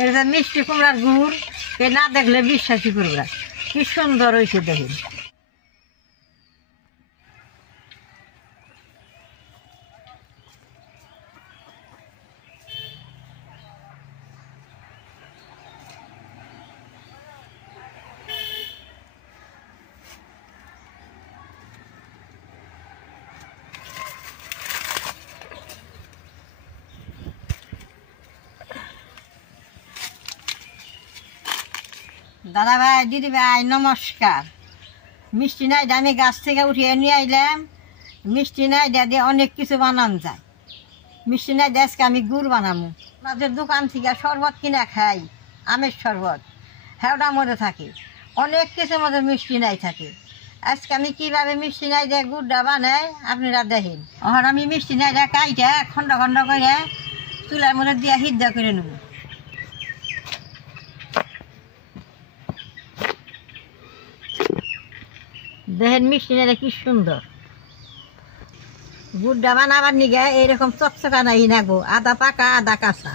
এটা যে মিষ্টি কুমড়ার গুড়, এ না দেখলে বিশ্বাসই করবে না। কি সুন্দর হয়েছে দেখুন। দাদা ভাই, দিদি ভাই, নমস্কার। মিষ্টি নাইডা আমি গাছ থেকে উঠিয়ে নিয়ে আইলাম। মিষ্টি নাইডা দিয়ে অনেক কিছু বানানো যায়। মিষ্টি নাইডা আজকে আমি গুড় বানাবো। আমাদের দোকান থেকে শরবত কিনে খাই, আমের শরবত, হেওড়ার মধ্যে থাকে, অনেক কিছুর মধ্যে মিষ্টি নাই থাকে। আজকে আমি কীভাবে মিষ্টি নাইডা গুড়টা বানাই আপনারা দেখেন। এখন আমি মিষ্টি নাইডা কাইটা খন্ড খন্ড করে চুলার মধ্যে দিয়ে সিদ্ধ করে নেব। দেখেন মিষ্টি নাইডা কি সুন্দর। গুড়টা বানাবার নিগে এইরকম চকচকা নাই নাগো, আদা পাকা আদা কাঁচা।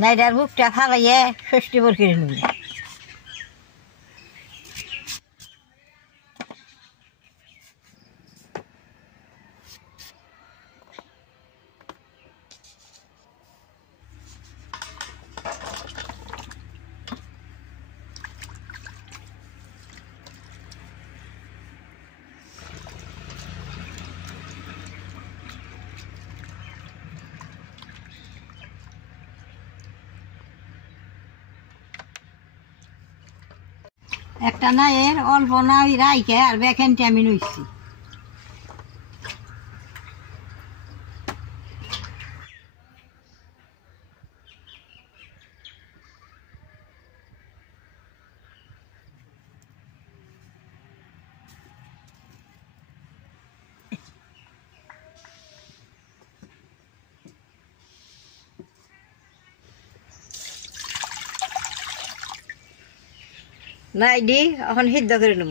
নাইডার বুকটা ফালাইয়ে ষষ্ঠী বর করে নেব। একটা নাইয়ের অল্প নাই রাইকে আর বেখানটি আমি নইছি। নাই দি এখন সিদ্ধ করে নেব।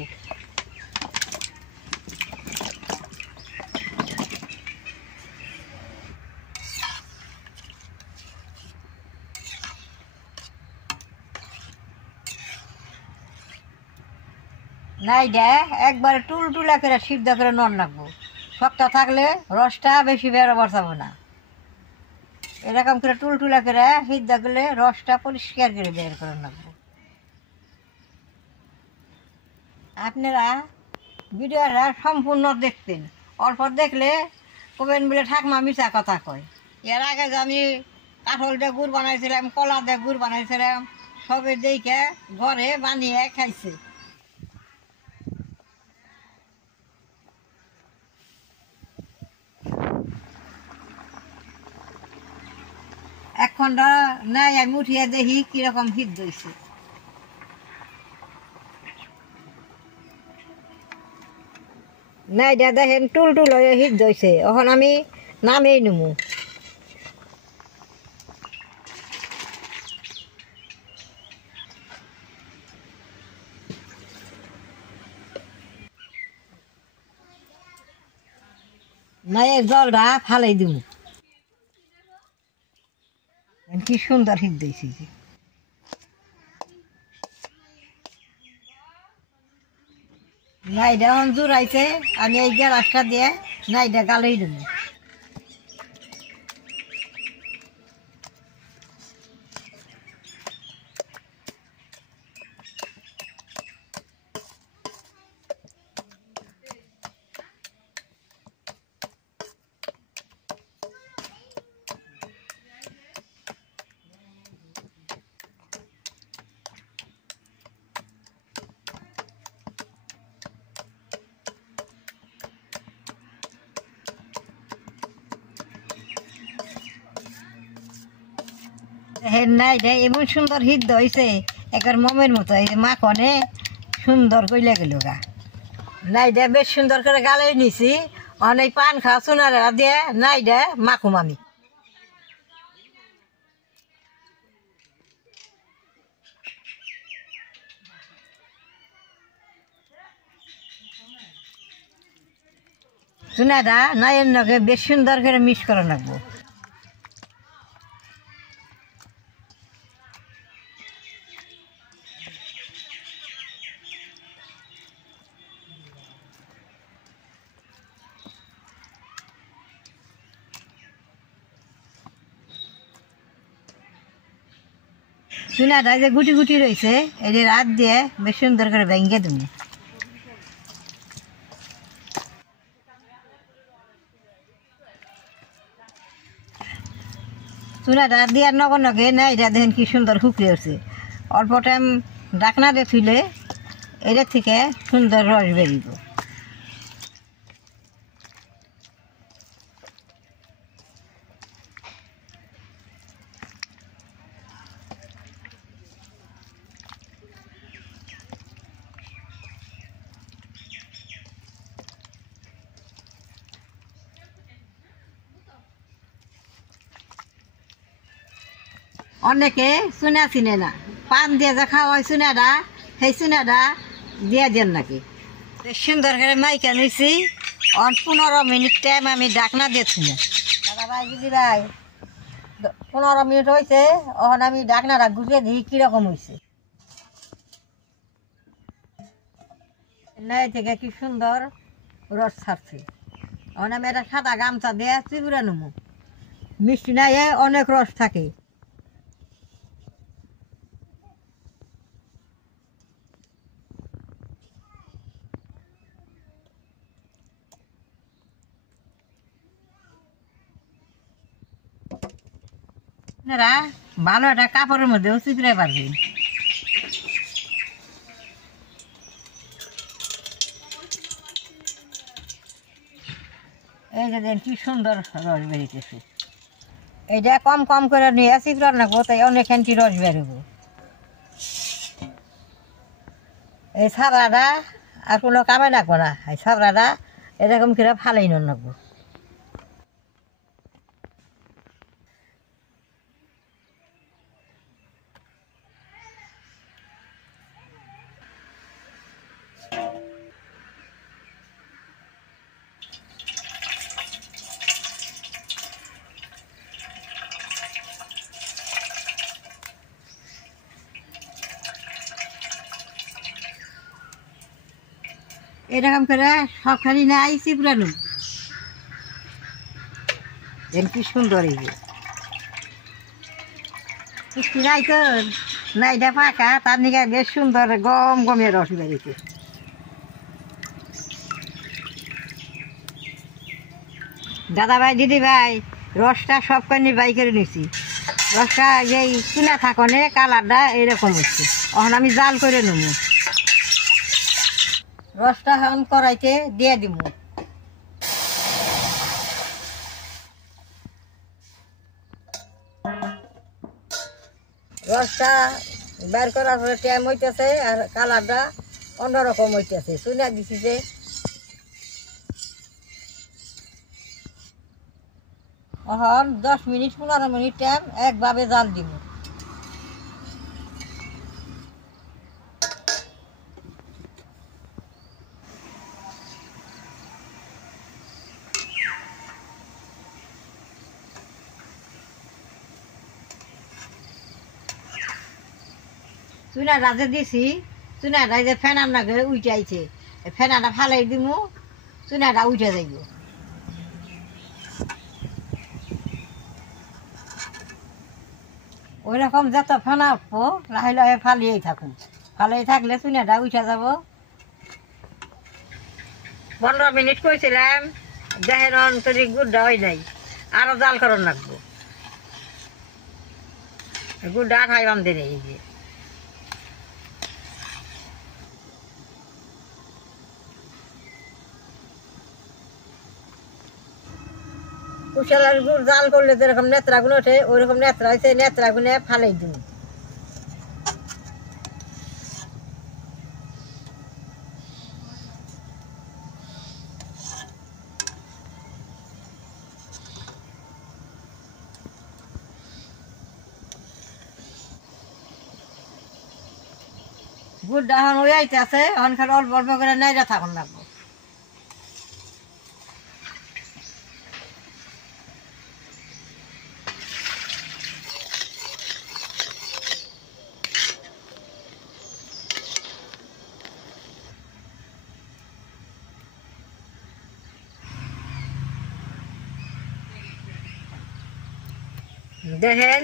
নাইডা একবারে টুলটুলা করে সিদ্ধ করে নন রাখবো। শক্ত থাকলে রসটা বেশি বেরো বসাবো না। এরকম করে টুলটুলা করে সিদ্ধ করলে রসটা পরিষ্কার করে বের করে রাখবো। আপনারা ভিডিওটা সম্পূর্ণ দেখতেন, অল্প দেখলে কবেন বলে ঠাকমা মিশা কথা কয়। এর আগে যে আমি কাঁঠাল দিয়ে গুড় বানাইছিলাম, কলা দিয়ে গুড় বানাইছিলাম, সবে দেখে ঘরে বানিয়ে খাইছে। এখন নাই আমি উঠিয়ে দেখি কিরকম সিদ্ধ হয়েছে। নাইডা দেখেন টুলটুল হয়ে সিদ্ধ হয়েছে। এখন আমি নামেই নেবো। নাইয়ের জলটা ফালাই দিব। কি সুন্দর সিদ্ধ হয়েছে। নাইডা এখন জুড়াইছে, আমি এই গ্যাসটা দিয়ে নাইডা গালেই দেব। নাইডা এমন সুন্দর সিদ্ধ হয়েছে, একবার মমের মতো। এই মাখনে সুন্দর কইলে গেল গা। নাইডা বেশ সুন্দর করে গালে নিছি। অনেক পান খাওয়া চুনারা দিয়ে নাইডা মাখুম আমি। চুনাটা নাইয়ের নগে বেশ সুন্দর করে মিক্স করে রাখবো। চুনাটা যে গুটি গুটি রয়েছে এটি রাত দিয়ে বেশ সুন্দর করে ভেঙে দেবো। চুনাটা দিয়ার নগে নগে না এটা দেখেন কি সুন্দর শুকিয়ে উঠছে। অল্প টাইম ঢাকনা দিয়ে থুইলে এটার থেকে সুন্দর রস বেরিব। অনেকে চুনা চিনে না, পান দিয়ে যা খাওয়া হয় চুনাটা, সেই চুনাটা দিয়ে দেন নাকি। সুন্দর করে মাইকা নিছি। 15 মিনিট টাইম আমি ডাকনা দিয়েছি না। দাদা ভাই দিদি ভাই 15 মিনিট হয়েছে। এখন আমি ডাকনাটা ঘুরিয়ে দিই কিরকম হয়েছে। নাই থেকে কি সুন্দর রস ছাড়ছে। এখন আমি একটা সাদা গামছা দিয়ে চিবুড়ে নেবো। মিষ্টি নাই অনেক রস থাকে। আপনারা ভালো একটা কাপড়ের মধ্যেও চিপড়ে পারবেন। এই যে দেখেন কি সুন্দর রস বেরিয়েছে। এইটা কম কম করে নিয়ে চিপড়ার না গো, তাই অনেকখানটি রস বেরোবো। এই ছাবড়াটা আর কোনো কামে রাখবো না। এই ছাবড়াটা এরকম করে ফালাই রাখবো। এরকম করে সবখানি নাই চিপড়ানো। কি সুন্দর এই যে মিষ্টি নাই তো নাইটা পাকা, তার নিকে বেশ সুন্দর গম গমের রস বেরিয়েছে। দাদা ভাই দিদি ভাই রসটা সবখানি বাই করে নিছি। রসটা এই চুনা থাকনে কালারটা এরকম হচ্ছে। এখন আমি জাল করে নেব। রসটা এখন কড়াইতে দিয়ে দিব। রসটা বের করার পরে টাইম হইতেছে আর কালারটা অন্যরকম হইতেছে। চুনা দিছি যে এখন 10 মিনিট 15 মিনিট টাইম একভাবে জাল দিব। চুনাটা যে দিছি চুনাটা যে ফেনার নাগে উইটাইছে, ফেনাটা ফালাই দিব, চুনাটা উঠে যাইব। ওই রকম যত ফেনা উঠবো লাহে লাহে ফালিয়েই থাকুন। ফালিয়ে থাকলে চুনাটা উঠে যাব। 15 মিনিট কইছিলাম, দেখেন অন্তরি গুড়টা হয় নাই, আরো জাল করার লাগবো। গুড়টা খাইবাম দিনে এই যে কুশালার গুড় জাল করলে যেরকম নেত্রা গুণ ওঠে ওইরকম নেত্রা হয়েছে। নেত্রা গুনে ফালাই দিন। গুড়টা এখন ওই আইতেছে, এখন খালি অল্প অল্প করে নাইরা থাকুন লাগবো। দেখেন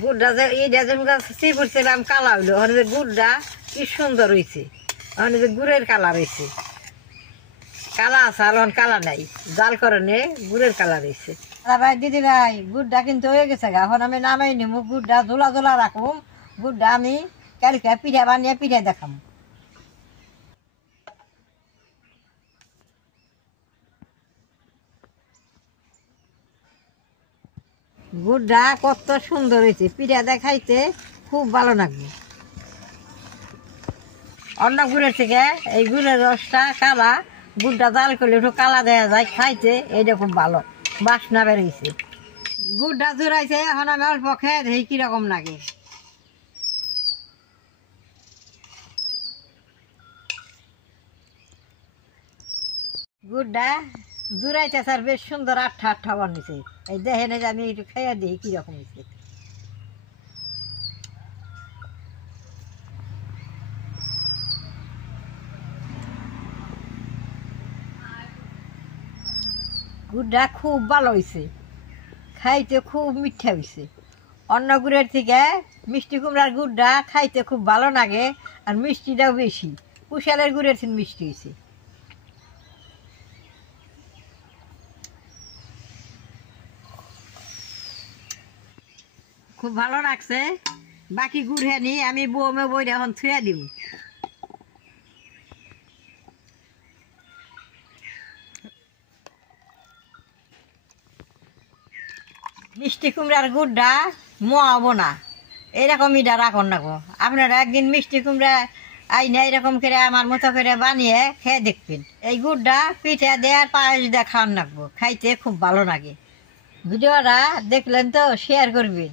গুড়টা যে এইটা যে চিপুরছিলাম কালা হইলো, ওখানে যে গুড়টা কি সুন্দর হয়েছে, ওখানে যে গুড়ের কালার হয়েছে। কালা আছে আর ওখানে কালা নাই, জাল করে নে গুড়ের কালার হয়েছে। ভাই দিদি ভাই গুড়টা কিন্তু হয়ে গেছে গা, এখন আমি নামাই নিব। গুড়টা ঝোলা ঝোলা রাখুম, গুড়টা আমি কালকে পিঠা বানিয়ে পিঠা দেখাম। গুড়টা কত সুন্দর হয়েছে, পিঠা দেখাইতে খুব ভালো লাগবে। অন্য গুড়ের থেকে এই গুড়ের রসটা কালা, গুড়টা জাল করলে একটু কালা দেওয়া যায়, খাইতে এইটা খুব ভালো বাসনা বেরিয়েছে। গুড়টা জোড়াইছে, এখন আমি অল্প খেয়ে দেখি কিরকম লাগে। গুড়টা জোড়াইতে স্যার বেশ সুন্দর আঠা আঠা বানিয়েছে। এই দেখেন যে আমি একটু খেয়ে দেখি কিরকম হয়েছে। গুড়টা খুব ভালো হয়েছে, খাইতে খুব মিঠা হয়েছে। অন্য গুড়ের থেকে মিষ্টি কুমড়ার গুড়টা খাইতে খুব ভালো লাগে, আর মিষ্টিটাও বেশি। কুশালের গুড়ের থেকে মিষ্টি হয়েছে। খুব ভালো লাগছে। বাকি গুড় হেনি আমি বমে বইটা এখন থুয়ে দিব। মিষ্টি কুমড়ার গুড়টা মোয়াবো না, এরকম ইটা রাখুন রাখবো। আপনারা একদিন মিষ্টি কুমড়া আইনা এরকম করে আমার মতো করে বানিয়ে খেয়ে দেখবেন। এই গুড়টা পিঠা দেওয়ার পায়েস দিয়ে খাওয়ান রাখবো, খাইতে খুব ভালো লাগে। ভিডিওটা দেখলেন তো শেয়ার করবেন।